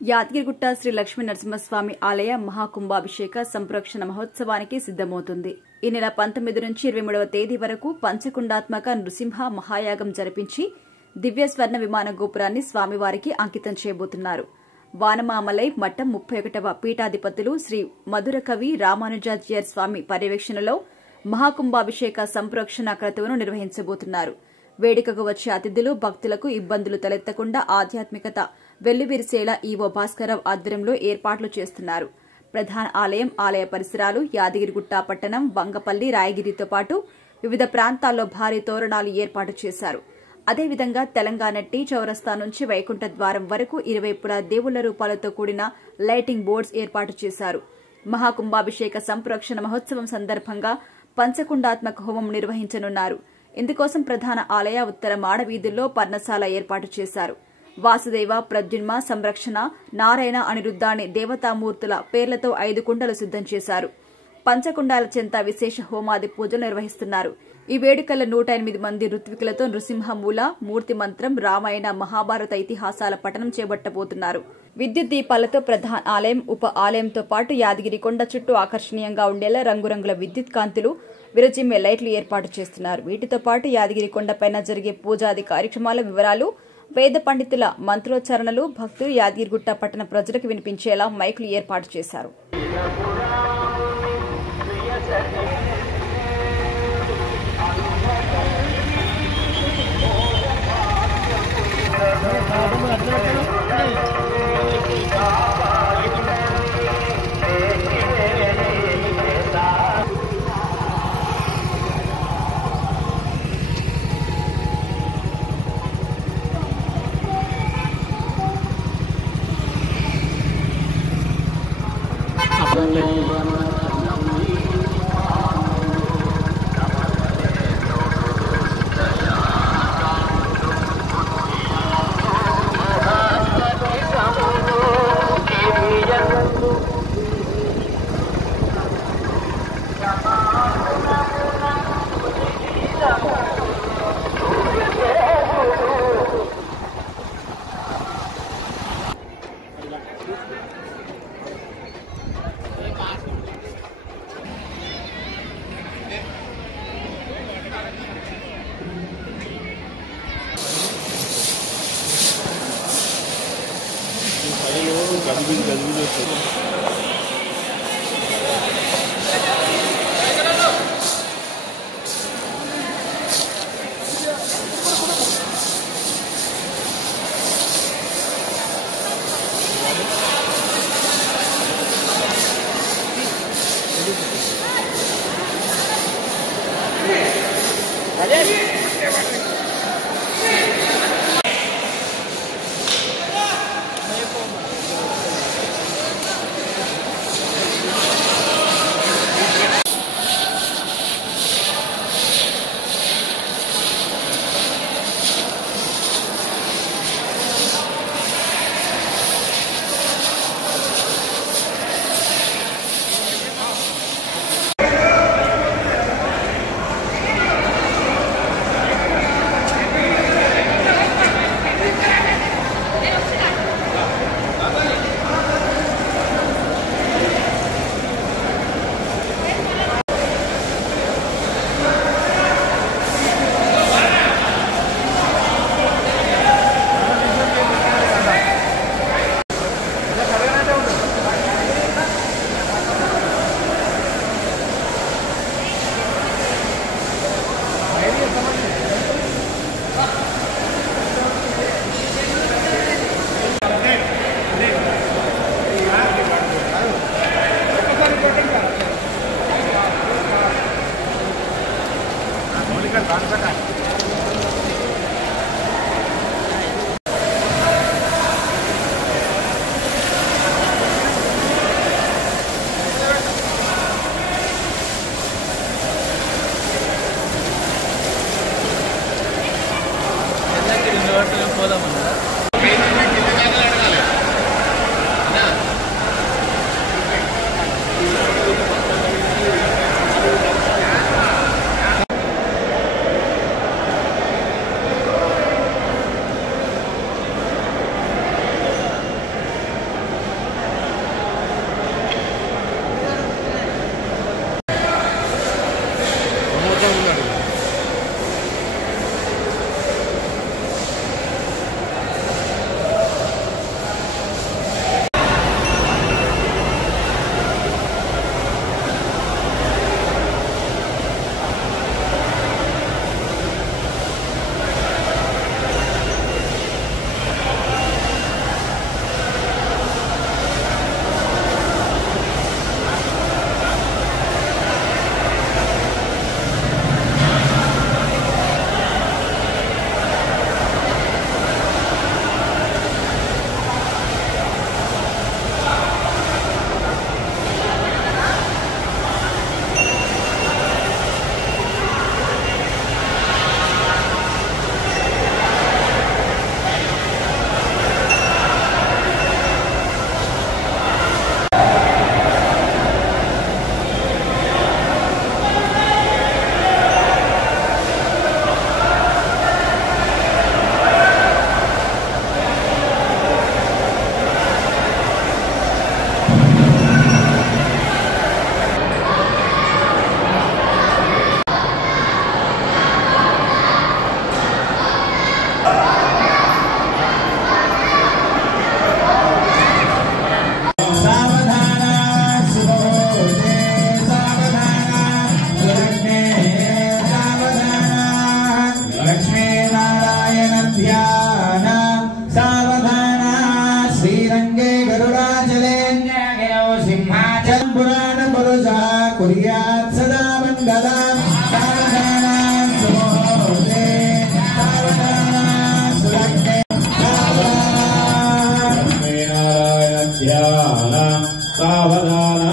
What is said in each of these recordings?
యాదగిరిగుట్ట శ్రీ లక్ష్మీ నరసింహస్వామి ఆలయ మహాకుంభాభిషేక సంప్రోక్షణ మహోత్సవానికి సిద్దమవుతుంది. ఈ నెల 19 నుంచి 23వ తేదీ వరకు పంచకుండాత్మక నృసింహ మహాయాగం జరిపించి దివ్య స్వర్ణ విమాన గోపురాన్ని స్వామివారికి అంకితం చేయబోతున్నారు. వానమామలై మఠం 31వ పీఠాధిపతులు శ్రీ మధురకవి రామానుజాచార్య స్వామి పర్యవేక్షణలో మహాకుంభాభిషేక సంప్రోక్షణ క్రతువును నిర్వహించబోతున్నారు. వేడుకకు వచ్చే అతిథులు భక్తులకు ఇబ్బందులు తలెత్తకుండా ఆధ్యాత్మికత వెల్లువిరిసేలా ఈవో భాస్కరరావు ఆధ్వర్యంలో ఏర్పాట్లు చేస్తున్నారు. ప్రధాన ఆలయం, ఆలయ పరిసరాలు, యాదగిరిగుట్ట పట్టణం, వంగపల్లి, రాయగిరితో పాటు వివిధ ప్రాంతాల్లో భారీ తోరణాలు ఏర్పాటు చేశారు. అదేవిధంగా తెలంగాణ టీ చౌరస్తా నుంచి వైకుంఠ ద్వారం వరకు ఇరువైపులా దేవుళ్ల రూపాలతో కూడిన లైటింగ్ బోర్డ్స్ ఏర్పాటు చేశారు. మహాకుంభాభిషేక సంప్రోక్షణ మహోత్సవం సందర్భంగా పంచకుండాత్మక హోమం నిర్వహించనున్నారు. ఇందుకోసం ప్రధాన ఆలయ ఉత్తర మాడవీధుల్లో పర్ణశాల ఏర్పాటు చేశారు. వాసుదేవ, ప్రద్యున్మ, సంరక్షణ, నారాయణ, అనిరుద్ధాని దేవతామూర్తుల పేర్లతో 5 కుండలు సిద్దం చేశారు. పంచకుండాల చెంత విశేష హోమాది పూజలు నిర్వహిస్తున్నారు. ఈ వేడుకల్లో 108 మంది ఋత్వికులతో నృసింహమూల, మూర్తి మంత్రం, రామాయణ, మహాభారత ఇతిహాసాల పఠనం చేపట్టబోతున్నారు. విద్యుత్ దీపాలతో ప్రధాన ఆలయం, ఉప ఆలయంతో పాటు యాదగిరి కొండ చుట్టూ ఆకర్షణీయంగా ఉండేలా రంగురంగుల విద్యుత్ కాంతులు విరజిమ్మే లైట్లు ఏర్పాటు చేస్తున్నారు. వీటితో పాటు యాదగిరి కొండపైన జరిగే పూజాది కార్యక్రమాల వివరాలు, వేద పండితుల మంత్రోచ్చారణలు భక్తులు యాదగిరిగుట్ట పట్టణ ప్రజలకు వినిపించేలా మైకులు ఏర్పాటు చేశారు.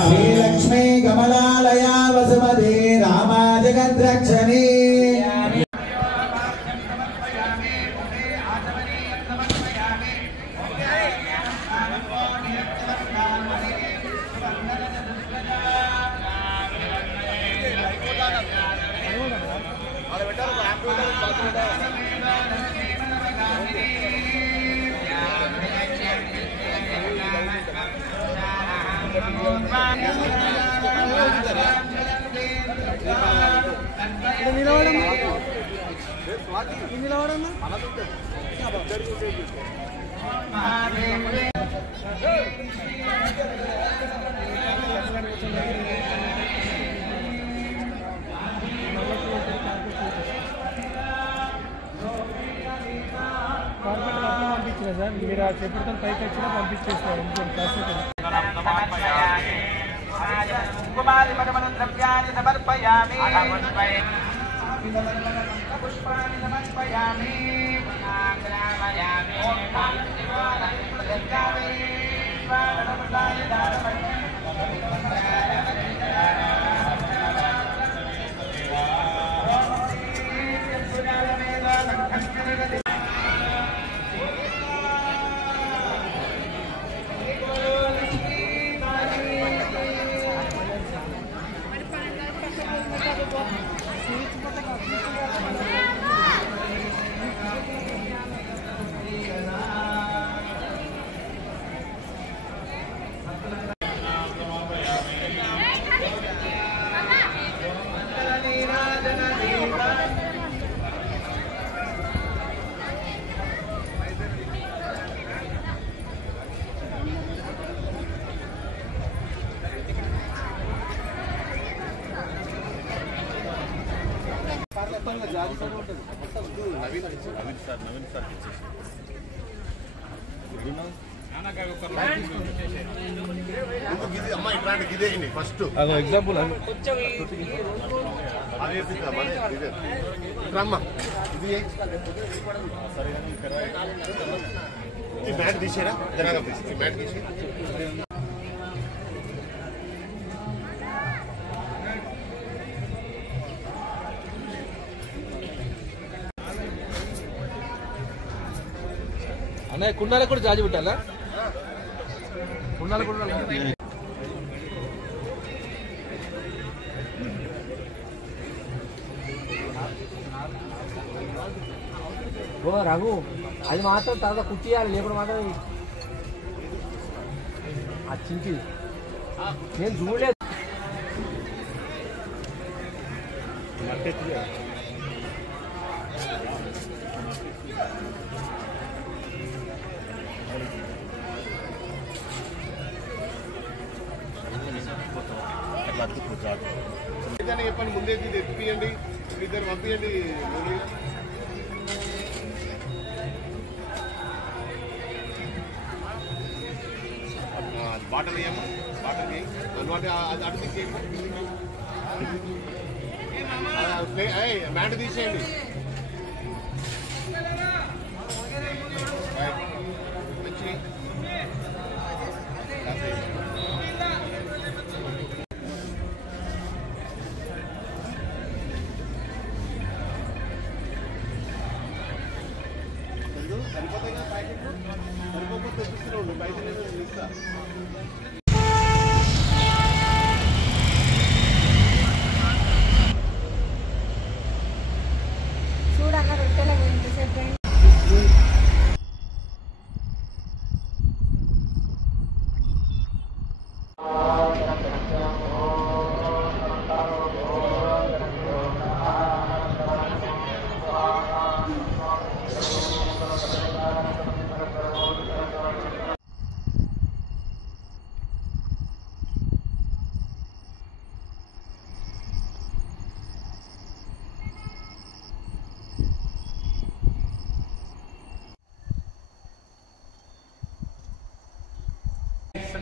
श्रीलक्ष्मी कमलालया वसुमती रामा जगद्रक्षणी సార్ మీరు ఆ చెప్పుతో పైకి వచ్చినా పంపించేస్తారు ఫస్ట్ ఎగ్జాంపుల్ ఇది మ్యాట్ తీసారా జనాగా మ్యాట్ తీసి అన్నయ్య కుండాలకు కూడా జాజి పెట్టాలా కుండాలు కూడా రఘు అది మాత్రం తర్వాత కుట్టియాలి లేకుండా మాత్రం ఆ చింకి నేను చూడలేదు చెప్పండి ముందే తెప్పియండి ఇద్దరు పంపించండి బాటలు వేయమ్మా బాటలు అటు మ్యాట్ తీసేయండి మంచి సరిపోతాయి కదా ప్యాకెట్లు సరిపోతే తెప్పిస్తున్నాడు బయట నేను ఇస్తా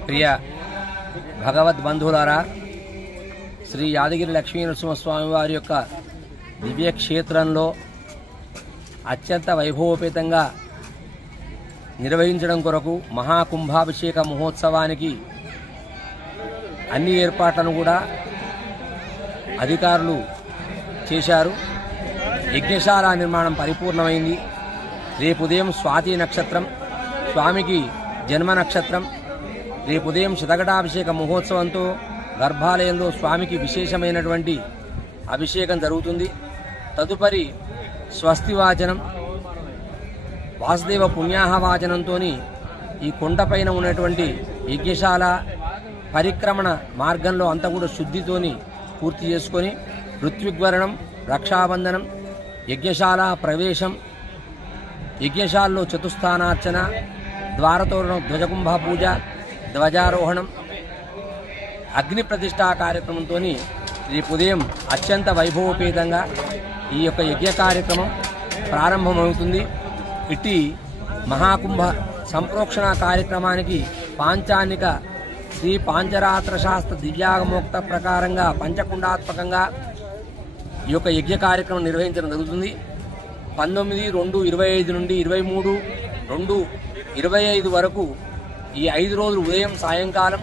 ప్రియ భగవద్బంధువులారా, శ్రీ యాదగిరి లక్ష్మీ నరసింహస్వామి వారి యొక్క దివ్యక్షేత్రంలో అత్యంత వైభవోపేతంగా నిర్వహించడం కొరకు మహాకుంభాభిషేక మహోత్సవానికి అన్ని ఏర్పాట్లను కూడా అధికారులు చేశారు. యజ్ఞశాల నిర్మాణం పరిపూర్ణమైంది. రేపు ఉదయం స్వాతి నక్షత్రం, స్వామికి జన్మ నక్షత్రం. రేపు ఉదయం శతఘటాభిషేక మహోత్సవంతో గర్భాలయంలో స్వామికి విశేషమైనటువంటి అభిషేకం జరుగుతుంది. తదుపరి స్వస్తివాచనం, వాసుదేవ పుణ్యాహవాచనంతో ఈ కొండపైన ఉన్నటువంటి యజ్ఞశాల పరిక్రమణ మార్గంలో అంతా కూడా శుద్ధితోని పూర్తి చేసుకొని ఋత్విగ్వరణం, రక్షాబంధనం, యజ్ఞశాల ప్రవేశం, యజ్ఞశాలలో చతుస్థానార్చన, ద్వారతోరణం, ధ్వజకుంభ పూజ, ధ్వజారోహణం, అగ్ని ప్రతిష్టా కార్యక్రమంతో రేపు ఉదయం అత్యంత వైభవోపేతంగా ఈ యొక్క యజ్ఞ కార్యక్రమం ప్రారంభమవుతుంది. ఇట్టి మహాకుంభ సంప్రోక్షణ కార్యక్రమానికి పాంచానిక శ్రీ పాంచరాత్ర శాస్త్ర దివ్యాగమోక్త ప్రకారంగా పంచకుండాత్మకంగా ఈ యొక్క యజ్ఞ కార్యక్రమం నిర్వహించడం జరుగుతుంది. 19/2/25 నుండి 23/2/25 వరకు ఈ 5 రోజులు ఉదయం సాయంకాలం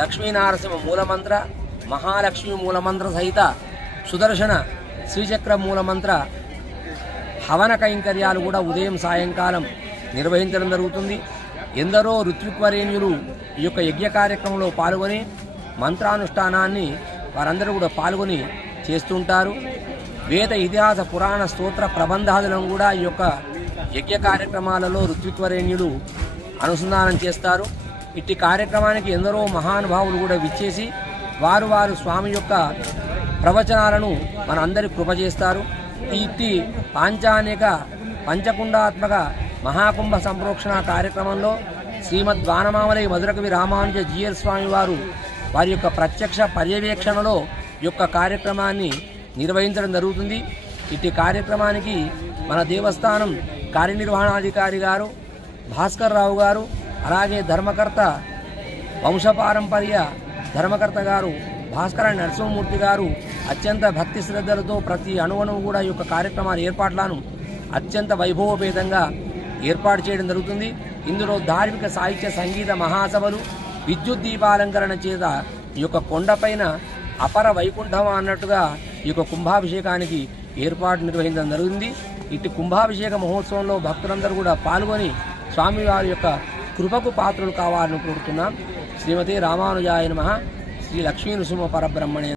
లక్ష్మీనారసింహ మూలమంత్ర, మహాలక్ష్మి మూలమంత్ర సహిత సుదర్శన శ్రీచక్ర మూలమంత్ర హవన కైంకర్యాలు కూడా ఉదయం సాయంకాలం నిర్వహించడం జరుగుతుంది. ఎందరో ఋత్విక్వరేణ్యులు ఈ యొక్క యజ్ఞ కార్యక్రమంలో పాల్గొని మంత్రానుష్ఠానాన్ని వారందరూ కూడా పాల్గొని చేస్తుంటారు. వేద ఇతిహాస పురాణ స్తోత్ర ప్రబంధాదులను కూడా ఈ యొక్క యజ్ఞ కార్యక్రమాలలో ఋత్విక్వరేణ్యులు అనుసంధానం చేస్తారు. ఇట్టి కార్యక్రమానికి ఎందరో మహానుభావులు కూడా విచ్చేసి వారు స్వామి యొక్క ప్రవచనాలను మన అందరి కృప చేస్తారు. ఇట్టి పాంచానిక పంచకుండాత్మక మహాకుంభ సంప్రోక్షణ కార్యక్రమంలో శ్రీమద్ వానమామలై మధురకవి రామానుజ జీఎల్ స్వామి వారి యొక్క ప్రత్యక్ష పర్యవేక్షణలో యొక్క కార్యక్రమాన్ని నిర్వహించడం జరుగుతుంది. ఇట్టి కార్యక్రమానికి మన దేవస్థానం కార్యనిర్వహణాధికారి గారు భాస్కర్ రావు గారు, అలాగే ధర్మకర్త వంశపారంపర్య ధర్మకర్త గారు భాస్కర నరసింహమూర్తి గారు అత్యంత భక్తి శ్రద్ధలతో ప్రతి అణువణువు కూడా ఈ యొక్క కార్యక్రమాల ఏర్పాట్లను అత్యంత వైభవోపేతంగా ఏర్పాటు చేయడం జరుగుతుంది. ఇందులో ధార్మిక సాహిత్య సంగీత మహాసభలు, విద్యుత్ దీపాలంకరణ చేత ఈ యొక్క కొండపైన అపర వైకుంఠం అన్నట్టుగా ఈ యొక్క కుంభాభిషేకానికి ఏర్పాటు నిర్వహించడం జరిగింది. ఇటు కుంభాభిషేక మహోత్సవంలో భక్తులందరూ కూడా పాల్గొని స్వామివారి యొక్క కృపకు పాత్రలు కావాలని కోరుతున్నాం. శ్రీమతి రామానుజాయ నమః. శ్రీ లక్ష్మీ నృసింహ పరబ్రహ్మణే